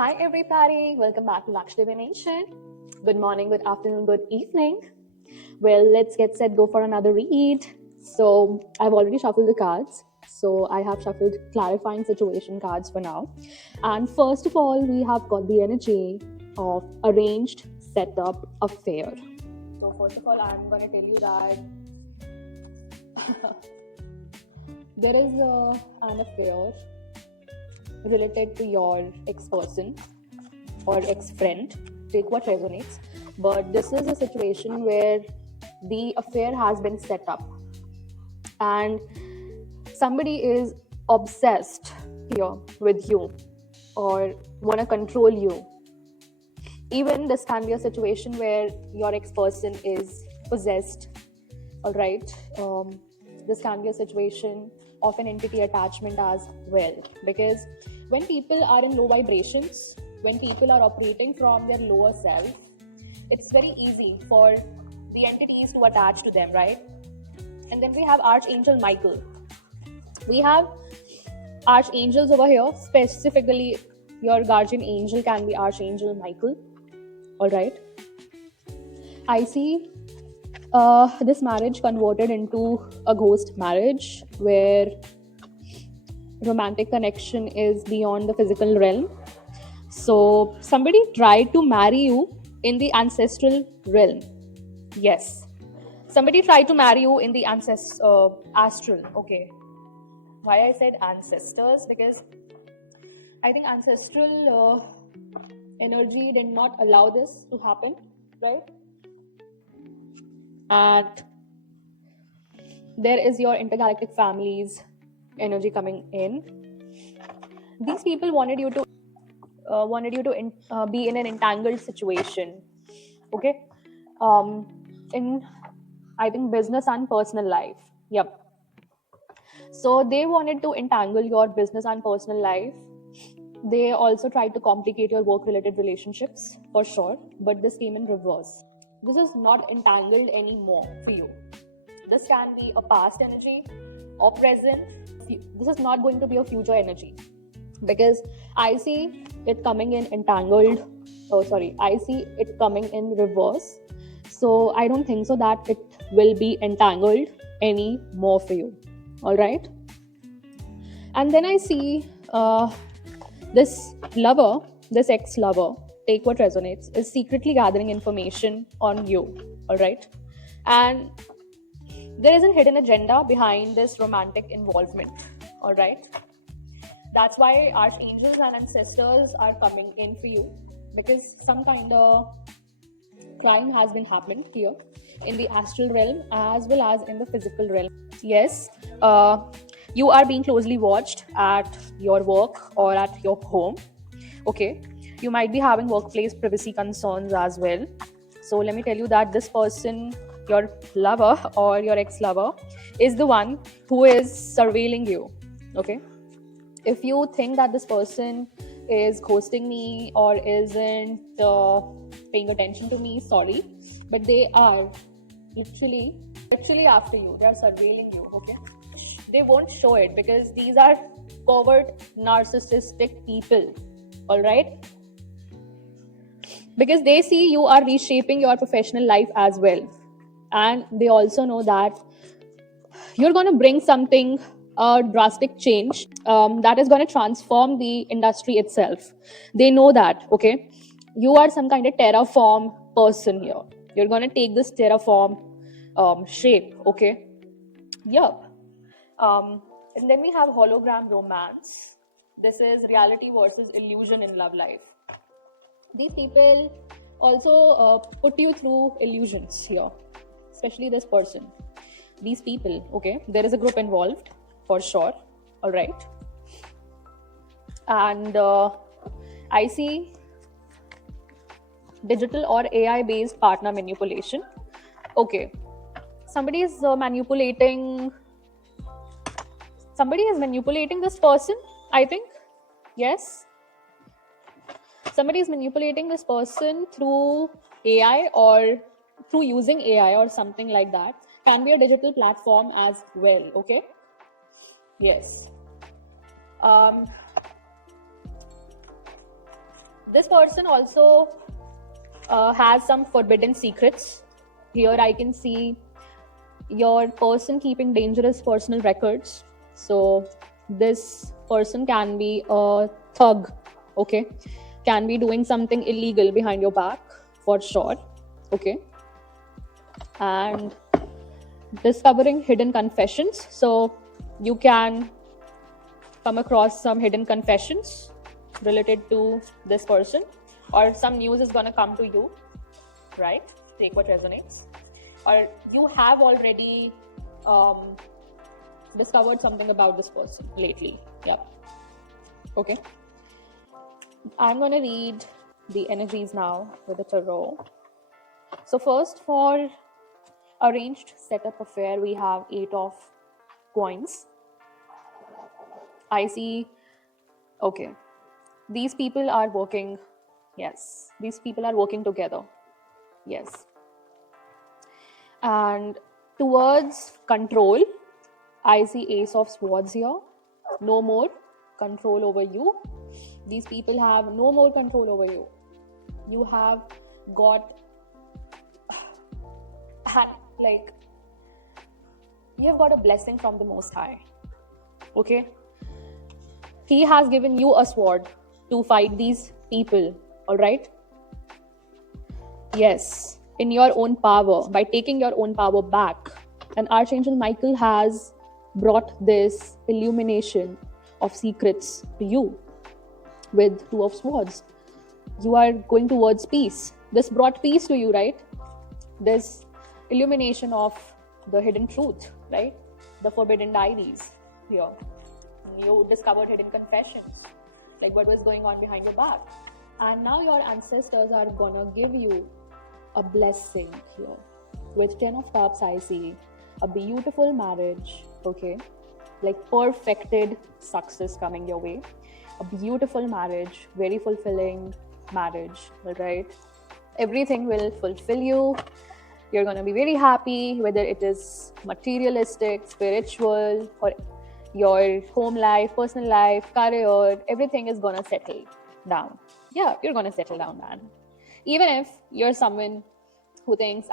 Hi everybody, welcome back to Laksh Divination. Good morning, good afternoon, good evening. Well, let's get set, go for another read. So I've already shuffled the cards. So I have shuffled clarifying situation cards for now. And first of all, we have got the energy of arranged setup affair. So first of all, I'm going to tell you that there is an affair related to your ex-person or ex-friend. Take what resonates. But this is a situation where the affair has been set up and somebody is obsessed here with you or want to control you. Even this can be a situation where your ex-person is possessed. All right. This can be a situation of an entity attachment as well, because when people are in low vibrations, when people are operating from their lower self, it's very easy for the entities to attach to them, right? And then we have Archangel Michael. We have archangels over here. Specifically, your guardian angel can be Archangel Michael. All right. I see this marriage converted into a ghost marriage where romantic connection is beyond the physical realm. So somebody tried to marry you in the ancestral realm. Yes. Somebody tried to marry you in the astral. Okay. Why I said ancestors? Because I think ancestral energy did not allow this to happen, right? And there is your intergalactic family's energy coming in. These people wanted you to be in an entangled situation, okay? In I think business and personal life. Yep. So they wanted to entangle your business and personal life. They also tried to complicate your work-related relationships for sure, but this came in reverse. This is not entangled anymore for you. This can be a past energy or present. This is not going to be a future energy, because I see it coming in entangled. I see it coming in reverse. So I don't think so that it will be entangled any more for you. All right. And then I see this lover, this ex-lover, take what resonates, is secretly gathering information on you. All right. And there is a hidden agenda behind this romantic involvement. All right. That's why archangels and ancestors are coming in for you, because some kind of crime has been happened here in the astral realm as well as in the physical realm. Yes, you are being closely watched at your work or at your home. Okay, you might be having workplace privacy concerns as well. So let me tell you that this person, your lover or your ex-lover, is the one who is surveilling you. Okay. If you think that this person is ghosting me or isn't paying attention to me, sorry, but they are literally after you. They are surveilling you. Okay, they won't show it because these are covert narcissistic people. All right, because they see you are reshaping your professional life as well, and they also know that you're going to bring something, a drastic change that is going to transform the industry itself. They know that. Okay, you are some kind of terraform person here. You're going to take this terraform shape. Okay. Yep. And then we have hologram romance. This is reality versus illusion in love life. These people also put you through illusions here, especially this person. These people, okay, there is a group involved for sure. All right. And I see digital or AI based partner manipulation. Okay, somebody is manipulating this person, I think. Yes, somebody is manipulating this person through AI or through using AI or something like that. Can be a digital platform as well. Okay. Yes. This person also has some forbidden secrets. Here I can see your person keeping dangerous personal records. So this person can be a thug, okay? Can be doing something illegal behind your back for sure, okay? And discovering hidden confessions. So you can come across some hidden confessions related to this person, or some news is going to come to you, right? Take what resonates. Or you have already discovered something about this person lately. Yep. Okay. I'm going to read the energies now with the tarot. So first, for arranged setup affair, we have 8 of coins. I see, okay, these people are working. Yes, these people are working together. Yes. And towards control, I see Ace of Swords here. No more control over you. These people have no more control over you. You have got like, you have got a blessing from the Most High. Okay? He has given you a sword to fight these people. Alright? Yes. In your own power, by taking your own power back. And Archangel Michael has brought this illumination of secrets to you with 2 of Swords. You are going towards peace. This brought peace to you, right? This illumination of the hidden truth, right? The forbidden diaries here. You discovered hidden confessions, like what was going on behind your back. And now your ancestors are gonna give you a blessing here. With 10 of Cups, I see a beautiful marriage, okay? Like perfected success coming your way. A beautiful marriage, very fulfilling marriage, all right? Everything will fulfill you. You're going to be very happy, whether it is materialistic, spiritual, or your home life, personal life, career, everything is going to settle down. Yeah, you're going to settle down, man. Even if you're someone who thinks,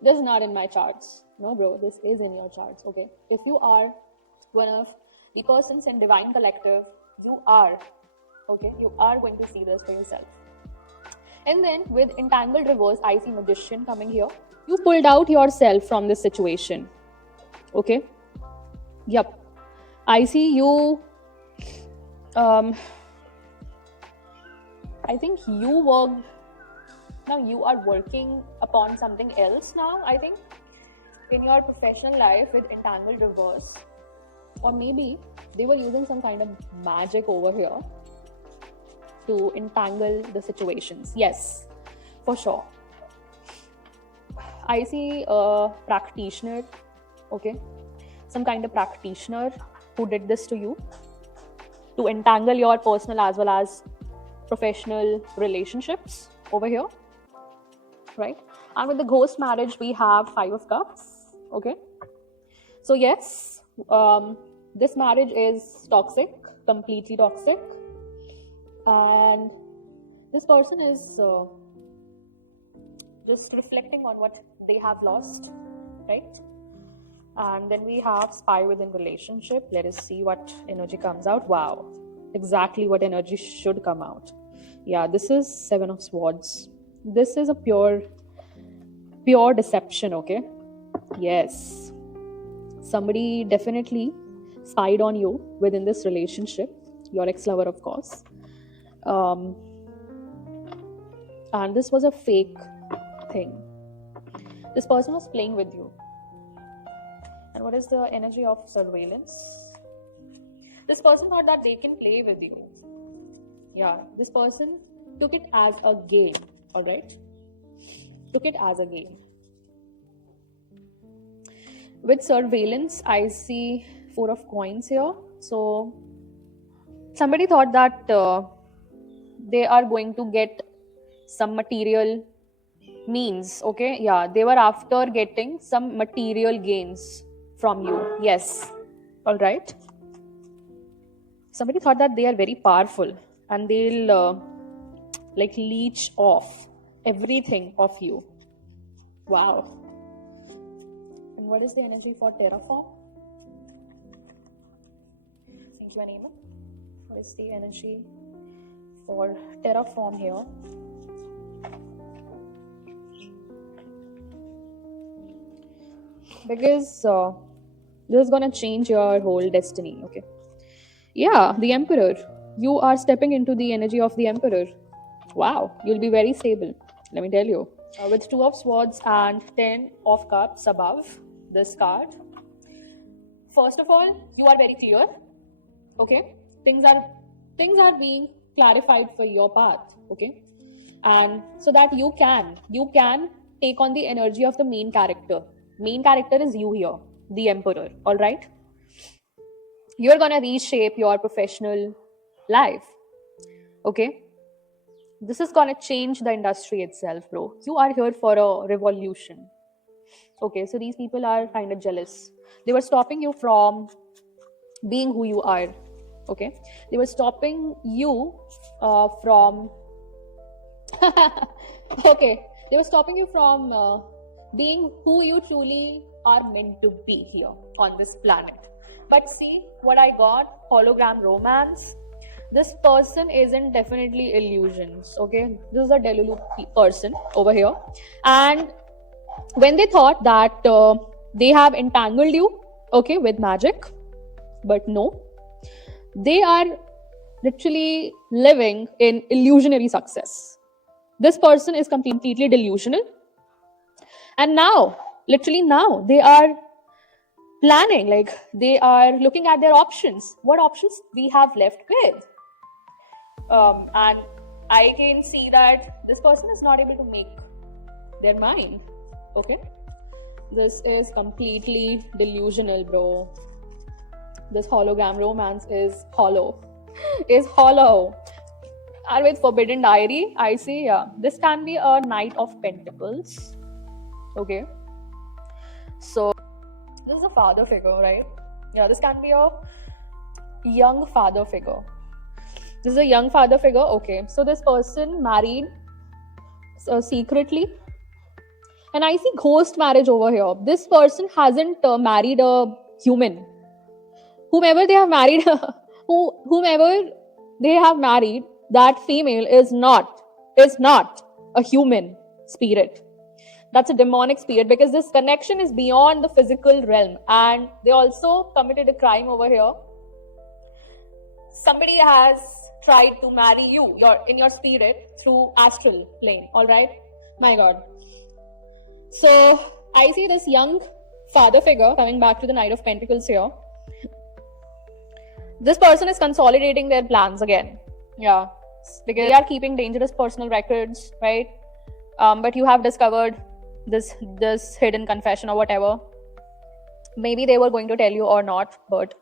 this is not in my charts. No, bro, this is in your charts, okay? If you are one of the persons in Divine Collective, you are, okay? You are going to see this for yourself. And then with Entangled Reverse, I see Magician coming here. You pulled out yourself from this situation. Okay? Yep. I see you. I think you worked. Now you are working upon something else now, I think, in your professional life with Entangled Reverse. Or maybe they were using some kind of magic over here to entangle the situations. Yes, for sure. I see a practitioner, okay? Some kind of practitioner who did this to you to entangle your personal as well as professional relationships over here, right? And with the ghost marriage, we have 5 of Cups, okay? So yes, this marriage is toxic, completely toxic. And this person is just reflecting on what they have lost, right? And then we have Spy within relationship. Let us see what energy comes out. Wow, exactly what energy should come out. Yeah, this is 7 of Swords. This is a pure deception, okay? Yes. Somebody definitely spied on you within this relationship. Your ex-lover, of course. And this was a fake thing. This person was playing with you. And what is the energy of surveillance? This person thought that they can play with you. Yeah, this person took it as a game, all right? Took it as a game. With surveillance, I see 4 of coins here. So somebody thought that they are going to get some material means, okay? Yeah, they were after getting some material gains from you. Yes, all right. Somebody thought that they are very powerful and they'll like leech off everything of you. Wow. And what is the energy for Terraform? Thank you, Anima. What is the energy for Terraform here? Because this is gonna change your whole destiny. Okay. Yeah, the Emperor. You are stepping into the energy of the Emperor. Wow, you'll be very stable. Let me tell you. With 2 of Swords and 10 of Cups above this card. First of all, you are very clear. Okay, things are being clarified for your path. Okay, and so that you can take on the energy of the main character. Main character is you here, the Emperor. All right, you're gonna reshape your professional life. Okay, this is gonna change the industry itself, bro. You are here for a revolution. Okay, so these people are kind of jealous. They were stopping you from being who you are. Okay, they were stopping you from okay, they were stopping you from being who you truly are meant to be here on this planet. But see what I got, hologram romance. This person isn't definitely illusions. Okay, this is a Delulu person over here, and when they thought that they have entangled you, okay, with magic, but no, they are literally living in illusionary success. This person is completely delusional, and now, literally now, they are planning, like they are looking at their options. What options we have left with? And I can see that this person is not able to make their mind. Okay, this is completely delusional, bro. This hologram romance is hollow. Is hollow. And with Forbidden Diary, I see, yeah, this can be a Knight of Pentacles. Okay, so this is a father figure, right? Yeah, this can be a young father figure. This is a young father figure. Okay, so this person married secretly, and I see ghost marriage over here. This person hasn't married a human. Whomever they have married, whomever they have married, that female is not a human spirit. That's a demonic spirit, because this connection is beyond the physical realm, and they also committed a crime over here. Somebody has tried to marry you, in your spirit, through astral plane. All right, my God. So I see this young father figure coming back to the Knight of Pentacles here. This person is consolidating their plans again. Yeah, because they are keeping dangerous personal records, right? But you have discovered this hidden confession or whatever. Maybe they were going to tell you or not, but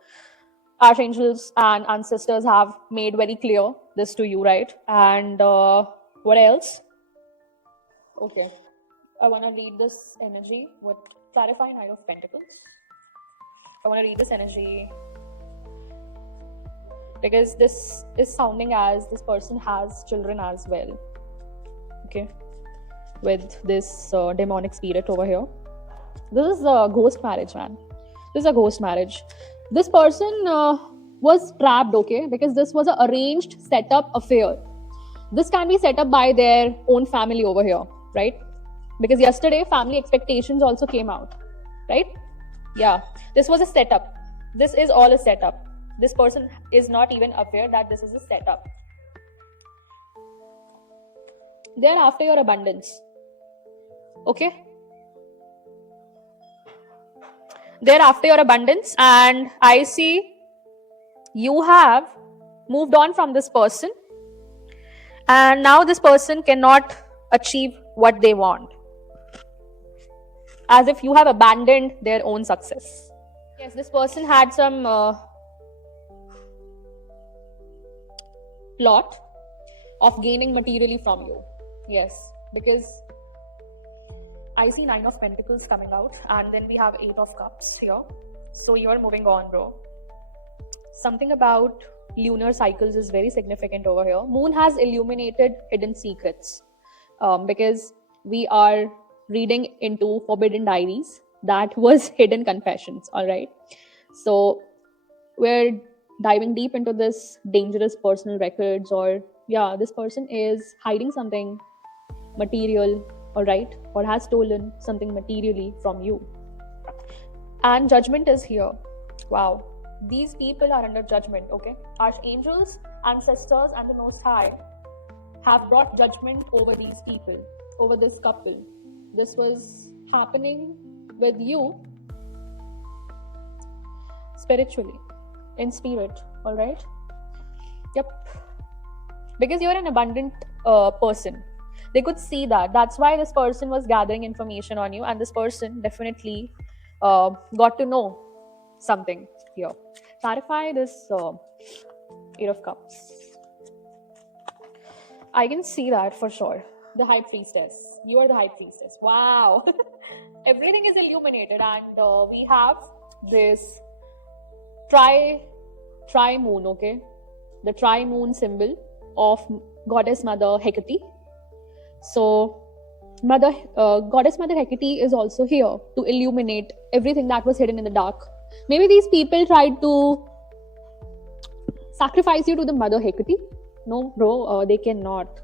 archangels and ancestors have made very clear this to you, right? And what else? Okay, I want to read this energy. What clarify Knight of Pentacles? I want to read this energy because this is sounding as this person has children as well. Okay, with this demonic spirit over here. This is a ghost marriage, man. This is a ghost marriage. This person was trapped, okay, because this was an arranged setup affair. This can be set up by their own family over here, right? Because yesterday family expectations also came out, right? Yeah, this was a setup. This is all a setup. This person is not even aware that this is a setup. They're after your abundance. Okay? They're after your abundance, and I see you have moved on from this person, and now this person cannot achieve what they want. As if you have abandoned their own success. Yes, this person had some plot of gaining materially from you. Yes, because I see 9 of Pentacles coming out, and then we have 8 of Cups here. So you're moving on, bro. Something about lunar cycles is very significant over here. Moon has illuminated hidden secrets, because we are reading into forbidden diaries that was hidden confessions. All right, so we're diving deep into this dangerous personal records, or yeah, this person is hiding something material, all right, or has stolen something materially from you. And judgment is here. Wow, these people are under judgment. Okay, archangels, ancestors, and the Most High have brought judgment over these people, over this couple. This was happening with you spiritually, in spirit, all right? Yep, because you're an abundant person. They could see that. That's why this person was gathering information on you, and this person definitely got to know something here. Clarify this Eight of Cups. I can see that for sure. The High Priestess. You are the High Priestess. Wow. Everything is illuminated, and we have this tri-moon, okay? The tri-moon symbol of Goddess Mother Hecate. So, Goddess Mother Hecate is also here to illuminate everything that was hidden in the dark. Maybe these people tried to sacrifice you to the Mother Hecate. No, bro, they cannot.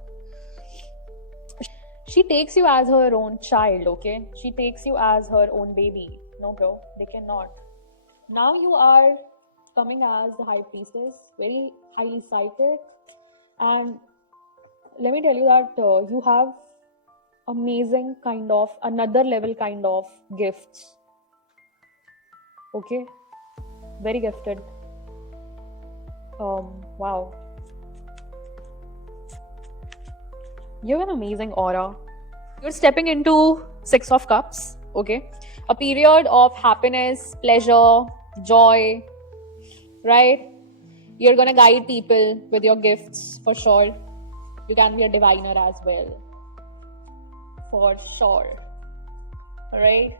She takes you as her own child, okay? She takes you as her own baby. No, bro, they cannot. Now you are coming as the High Priestess, very highly psychic. And let me tell you that you have amazing kind of, another level kind of gifts. Okay? Very gifted. Wow. You have an amazing aura. You're stepping into Six of Cups, okay? A period of happiness, pleasure, joy, right? You're gonna guide people with your gifts, for sure. You can be a diviner as well, for sure. Alright?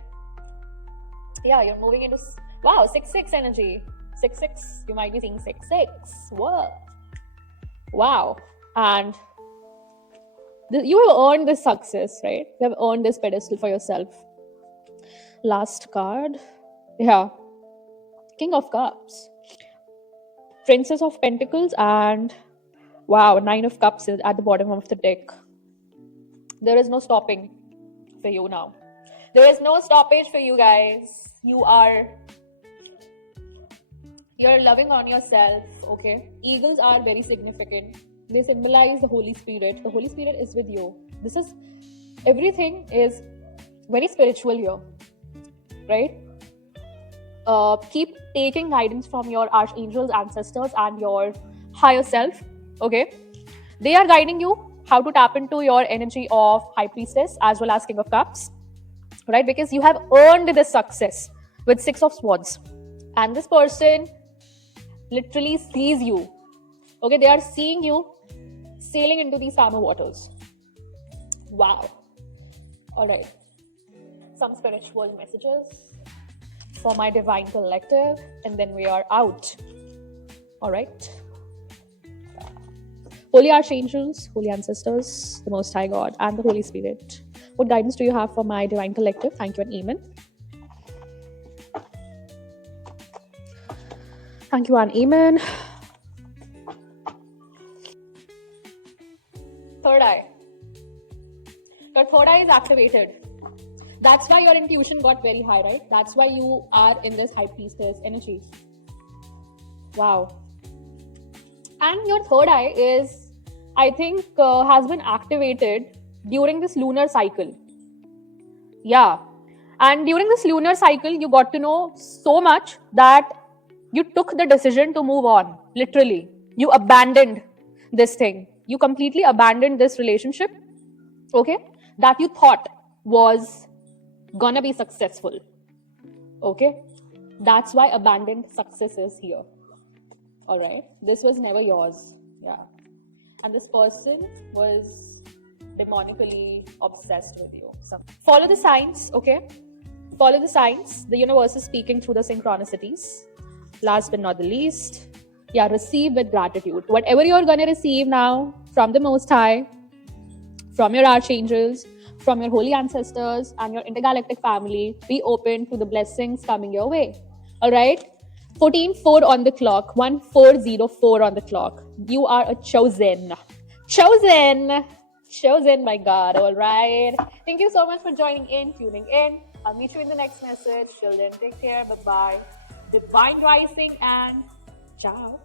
Yeah, you're moving into, wow, 6-6 energy. 6-6, you might be seeing 6-6. Whoa. Wow. And you have earned this success, right? You have earned this pedestal for yourself. Last card. Yeah. King of Cups. Princess of Pentacles, and wow, Nine of Cups is at the bottom of the deck. There is no stopping for you now. There is no stoppage for you guys. You're loving on yourself, okay? Eagles are very significant. They symbolize the Holy Spirit. The Holy Spirit is with you. Everything is very spiritual here, right? Keep taking guidance from your archangels, ancestors, and your higher self, okay? They are guiding you how to tap into your energy of High Priestess as well as King of Cups, right? Because you have earned this success with Six of Swords. And this person literally sees you, okay? They are seeing you sailing into these calmer waters. Wow. All right. Some spiritual messages for my divine collective, and then we are out. All right. Holy archangels, holy ancestors, the Most High God, and the Holy Spirit, what guidance do you have for my divine collective? Thank you and amen. Thank you and amen. Third eye. Your third eye is activated. That's why your intuition got very high, right? That's why you are in this High Priestess energy. Wow. And your third eye is, I think, has been activated during this lunar cycle. Yeah. And during this lunar cycle, you got to know so much that you took the decision to move on. Literally. You abandoned this thing. You completely abandoned this relationship, okay, that you thought was gonna be successful. Okay? That's why abandoned success is here. Alright? This was never yours. Yeah. And this person was demonically obsessed with you. So, follow the signs, okay? Follow the signs. The universe is speaking through the synchronicities. Last but not the least, Yeah, receive with gratitude. Whatever you're going to receive now from the Most High, from your archangels, from your holy ancestors, and your intergalactic family, be open to the blessings coming your way. All right? 14:04 on the clock, 1404 on the clock. You are a chosen. Chosen. Chosen by God. All right. Thank you so much for joining in, tuning in. I'll meet you in the next message. Till then, take care. Bye bye. Divine rising and ciao.